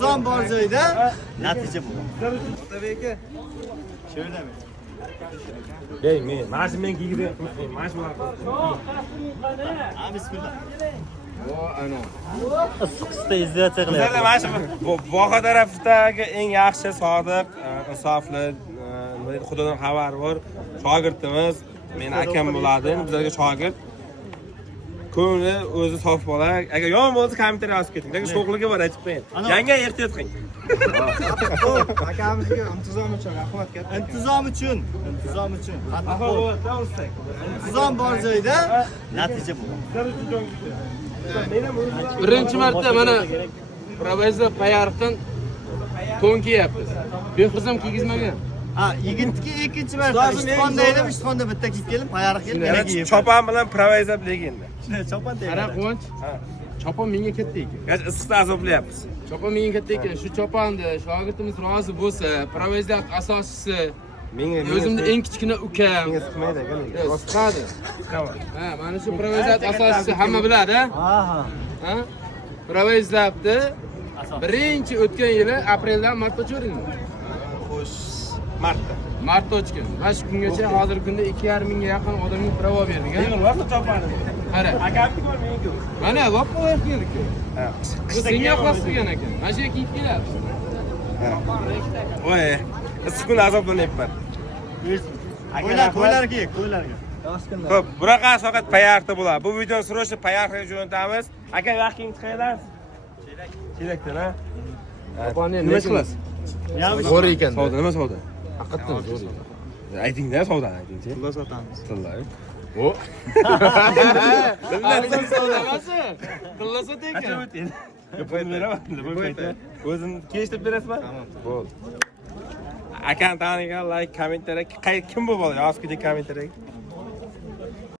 intizom bor joyda natija bo'ladi. Otabek aka. Sho'rdami? Ey, men kiygidim. Mash bo'lar. Bismillah. ana. Issiqda izolyatsiya Bizlar qilyapti. mana shu voha tarafdagi eng yaxshi, sodiq, insofli, xudodan xabari bor shogirdimiz. Meni akam bo'ladi, bizlarga shogird. Ko'ngli o'zi sof bola. Agar yomon bo'lsa kommentar yozib keting. Lekin sho'xligi bor, aytib qo'ying. Yangi ehtiyot qiling. Akamizga intizom uchun rahmat katta. Intizom uchun. Intizom bor joyda natija bo'ladi. Birinchi marta mana Provezda payariqdan to'n kiyapmiz. Behrizam kiygizmagan. Ha, yigitga ikkinchi marta ishxonda edim, ishxonda bitta kiyib keldim, payariq kelib, yana kiyib. Chopan bilan Provezda legenda. Chopan Qara deyman. Quvonch. Chopon menga katta ekan. Gaz issiqda azoblayapmiz. Chopon menga katta ekan. Shu choponni shogirdimiz rozi bo'lsa, Provezda asoschisi, Menga o'zimni eng kichkina ukam. menga siqmaydi aka. Siqadi. Siqaman. Ha, mana shu Provezda asoschisi hamma biladi, Ha. ha? Provezdani birinchi o'tgan yili apreldan martda o'chirdingmi? Xo'sh, martda. Martda ochgan. Mana shu kungacha hozirgi kunda 2,5 mingga yaqin odamga pravo berdik, ha? Yig'il vaqt chopani. Qara. Akamni ko'r, menga ko'r. Mana vaqt qo'ydik. Ha. Senga xos qilgan ekan. Mana shu kiyib keladi. Voy, issiq kun azoblanyapman. Qo'ylarga. Xo'p, bunaqa faqat payarda bo'ladi. Bu videoni srochni payarga jo'natamiz. Aka, vaqtingiz qayerdan? Chelakdan, ha? Choponni Nima qilasiz? zo'r ekan. Savdo nima savdo? Haqiqatan zo'r ekan. Ayting-da, savdoni ayting-chi. Pullar sotamiz. Tilla. O. Bilmadim savdamasi. Tilla sot ekan. Qancha o'ting? Pulni beraman, bu paytda. O'zim kelishtirib berasizmi? Tamam. Bo'ldi. Akani tanigan like, kommentariya, kim bu bola? Yozib keting kommentariyaga.